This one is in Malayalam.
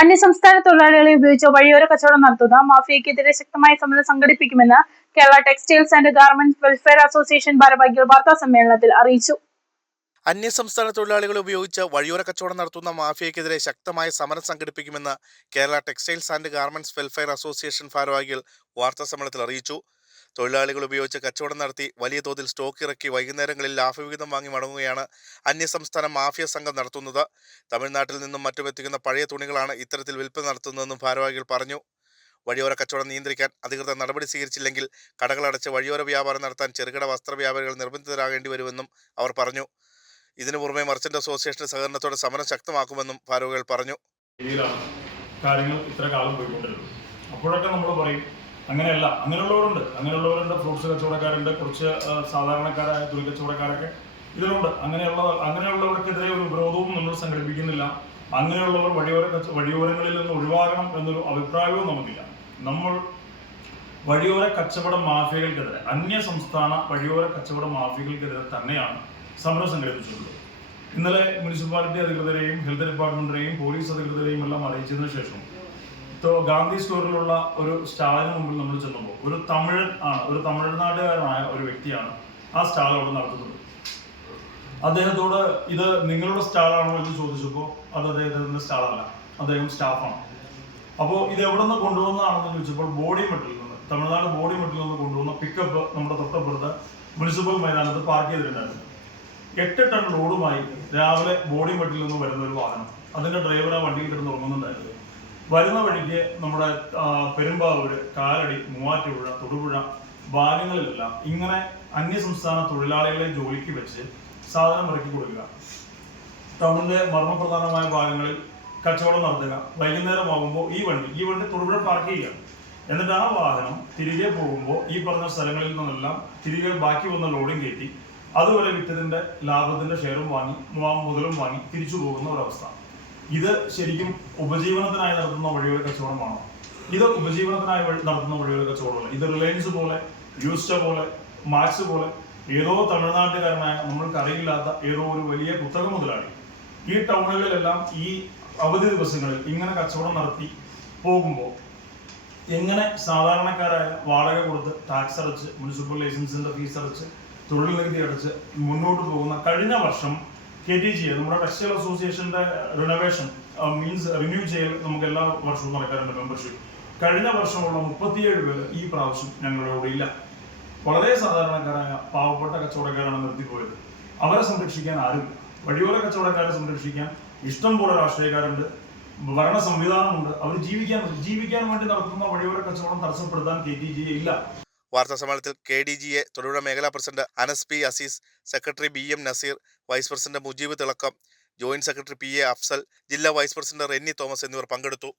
അന്യസംസ്ഥാന തൊഴിലാളികളെ ഉപയോഗിച്ച് വഴിയോര കച്ചവടം നടത്തുന്ന മാഫിയക്കെതിരെ ശക്തമായ സമരം സംഘടിപ്പിക്കുമെന്ന് Kerala textiles and garments welfare association ഭാരവാഹികൾ വാർത്താ സമ്മേളനത്തിൽ അറിയിച്ചു. അന്യസംസ്ഥാന തൊഴിലാളികളെ ഉപയോഗിച്ച് വഴിയോര കച്ചവടം നടത്തുന്ന മാഫിയക്കെതിരെ ശക്തമായ സമരം സംഘടിപ്പിക്കുമെന്ന് Kerala textiles and garments welfare association ഭാരവാഹികൾ വാർത്താ സമ്മേളനത്തിൽ അറിയിച്ചു. തൊഴിലാളികൾ ഉപയോഗിച്ച് കച്ചവടം നടത്തി വലിയ തോതിൽ സ്റ്റോക്ക് ഇറക്കി വൈകുന്നേരങ്ങളിൽ ലാഭവിഹിതം വാങ്ങി മടങ്ങുകയാണ് അന്യസംസ്ഥാന മാഫിയ സംഘം നടത്തുന്നത്. തമിഴ്നാട്ടിൽ നിന്നും മറ്റും എത്തിക്കുന്ന പഴയ തുണികളാണ് ഇത്തരത്തിൽ വിൽപ്പന നടത്തുന്നതെന്നും ഭാരവാഹികൾ പറഞ്ഞു. വഴിയോര കച്ചവടം നിയന്ത്രിക്കാൻ അധികൃതർ നടപടി സ്വീകരിച്ചില്ലെങ്കിൽ കടകളടച്ച് വഴിയോര വ്യാപാരം നടത്താൻ ചെറുകിട വസ്ത്ര വ്യാപാരികൾ നിർബന്ധിതരാകേണ്ടി വരുമെന്നും അവർ പറഞ്ഞു. ഇതിനു പുറമെ മർച്ചന്റ് അസോസിയേഷന്റെ സഹകരണത്തോടെ സമരം ശക്തമാക്കുമെന്നും ഭാരവാഹികൾ പറഞ്ഞു. കാര്യങ്ങൾ ഇത്ര കാലം പോയിക്കൊണ്ടിരുന്നത്. അപ്പോഴൊക്കെ നമ്മൾ പറയും അങ്ങനെയല്ല അങ്ങനെയുള്ളവരുണ്ട്. അങ്ങനെയുള്ളവരുണ്ട് ഫ്രൂട്ട്സ് കച്ചവടക്കാരുണ്ട് കുറച്ച് സാധാരണക്കാരായ തുണി കച്ചവടക്കാരൊക്കെ ഇതിലുണ്ട്. അങ്ങനെയുള്ള അങ്ങനെയുള്ളവർക്കെതിരെ ഒരു വിരോധവും നമ്മൾ സംഘടിപ്പിക്കുന്നില്ല. അങ്ങനെയുള്ളവർ വഴിയോര വഴിയോരങ്ങളിൽ നിന്ന് ഒഴിവാകണം എന്നൊരു അഭിപ്രായവും നമുക്കില്ല. നമ്മൾ വഴിയോര കച്ചവട മാഫിയകൾക്കെതിരെ അന്യ സംസ്ഥാന വഴിയോര കച്ചവട മാഫിയകൾക്കെതിരെ തന്നെയാണ് സമരം സംഘടിപ്പിച്ചിട്ടുള്ളത്. ഇന്നലെ മുനിസിപ്പാലിറ്റി അധികൃതരെയും ഹെൽത്ത് ഡിപ്പാർട്ട്മെന്റിനെയും പോലീസ് അധികൃതരെയും എല്ലാം അറിയിച്ചതിന് ശേഷം ഗാന്ധി സ്റ്റോറിലുള്ള ഒരു സ്റ്റാളിന് മുമ്പിൽ നമ്മൾ ചെന്നപ്പോൾ ഒരു തമിഴൻ ആണ് ഒരു തമിഴ്നാട്ടുകാരനായ ഒരു വ്യക്തിയാണ് ആ സ്റ്റാൾ അവിടെ നടത്തുന്നത്. അദ്ദേഹത്തോട് ഇത് നിങ്ങളുടെ സ്റ്റാളാണോ എന്ന് ചോദിച്ചപ്പോൾ അത് അദ്ദേഹത്തിന്റെ സ്റ്റാളല്ല അദ്ദേഹം സ്റ്റാഫാണ്. അപ്പോൾ ഇത് എവിടെ നിന്ന് കൊണ്ടുവന്നതാണെന്ന് ചോദിച്ചപ്പോൾ ബോഡി മെട്ടിൽ നിന്ന് തമിഴ്നാട് ബോഡി മെട്ടിൽ നിന്ന് കൊണ്ടുവന്ന പിക്കപ്പ് നമ്മുടെ തൊട്ടപ്പുറത്ത് മുനിസിപ്പൽ മൈതാനത്ത് പാർക്ക് ചെയ്തിട്ടുണ്ടായിരുന്നു. എട്ട് ടൺ റോഡുമായി രാവിലെ ബോഡി മെട്ടിൽ നിന്ന് വരുന്ന ഒരു വാഹനം അതിന്റെ ഡ്രൈവർ ആ വണ്ടിയിൽ കിടന്ന് ഉറങ്ങുന്നുണ്ടായിരുന്നു. വരുന്ന വഴിക്ക് നമ്മുടെ പെരുമ്പാവൂർ കാലടി മൂവാറ്റുപുഴ തൊടുപുഴ ഭാഗങ്ങളിലെല്ലാം ഇങ്ങനെ അന്യസംസ്ഥാന തൊഴിലാളികളെ ജോലിക്ക് വെച്ച് സാധനം ഇറക്കി കൊടുക്കുക. ടൗണിന്റെ മർമ്മപ്രധാനമായ ഭാഗങ്ങളിൽ കച്ചവടം നടത്തുക. വൈകുന്നേരം ആകുമ്പോൾ ഈ വണ്ടി ഈ വണ്ടി തൊടുപുഴ പാർക്ക് ചെയ്യുക. എന്നിട്ട് ആ വാഹനം തിരികെ പോകുമ്പോൾ ഈ പറഞ്ഞ സ്ഥലങ്ങളിൽ നിന്നെല്ലാം തിരികെ ബാക്കി വന്ന ലോഡും കയറ്റി അതുവരെ വിറ്റതിന്റെ ലാഭത്തിന്റെ ഷെയറും വാങ്ങി മുതലും വാങ്ങി തിരിച്ചു പോകുന്ന ഒരവസ്ഥ. ഇത് ശരിക്കും ഉപജീവനത്തിനായി നടത്തുന്ന വഴിയോര കച്ചവടമാണോ. ഇത് ഉപജീവനത്തിനായി നടത്തുന്ന വഴിയോര കച്ചവടമല്ല. ഇത് റിലയൻസ് പോലെ യൂസ്റ്റ പോലെ മാക്സ് പോലെ ഏതോ തമിഴ്നാട്ടുകാരനായ നമ്മൾക്ക് അറിയില്ലാത്ത ഏതോ ഒരു വലിയ കുത്തക മുതലാളി ഈ ടൗണുകളിലെല്ലാം ഈ അവധി ദിവസങ്ങളിൽ ഇങ്ങനെ കച്ചവടം നടത്തി പോകുമ്പോൾ എങ്ങനെ സാധാരണക്കാരായ വാടക കൊടുത്ത് ടാക്സ് അടച്ച് മുനിസിപ്പൽ ലൈസൻസിന്റെ ഫീസ് അടച്ച് തൊഴിൽ നികുതി അടച്ച് മുന്നോട്ട് പോകുന്ന കഴിഞ്ഞ വർഷം കെ ടി ജി നമ്മുടെ ടെക്സ്റ്റൈൽ അസോസിയേഷന്റെ റിനോവേഷൻ മീൻസ് റിന്യൂ ചെയ്യൽ നമുക്ക് എല്ലാ വർഷവും നടക്കാറുണ്ട് മെമ്പർഷിപ്പ് കഴിഞ്ഞ വർഷമുള്ള മുപ്പത്തിയേഴ് പേര് ഈ പ്രാവശ്യം ഞങ്ങളുടെ കൂടെ ഇല്ല. വളരെ സാധാരണക്കാരായ പാവപ്പെട്ട കച്ചവടക്കാരാണ് നിർത്തിപ്പോയത്. അവരെ സംരക്ഷിക്കാൻ ആരും വഴിയോര കച്ചവടക്കാരെ സംരക്ഷിക്കാൻ ഇഷ്ടം പോലെ രാഷ്ട്രീയക്കാരുണ്ട്. ഭരണ സംവിധാനമുണ്ട്. അവർ ജീവിക്കാൻ ജീവിക്കാൻ വേണ്ടി നടത്തുന്ന വഴിയോര കച്ചവടം തടസ്സപ്പെടുത്താൻ കെ ടി ജി ഇല്ല. വാർത്താ സമ്മേളനത്തിൽ കെ ഡി ജി എ തൊഴിലുടെ മേഖലാ president Anas P Azeez secretary B M Naseer vice president Mujeeb തിളക്കം joint secretary P A Afsal ജില്ലാ വൈസ് പ്രസിഡന്റ് റെന്നി തോമസ് എന്നിവർ പങ്കെടുത്തു.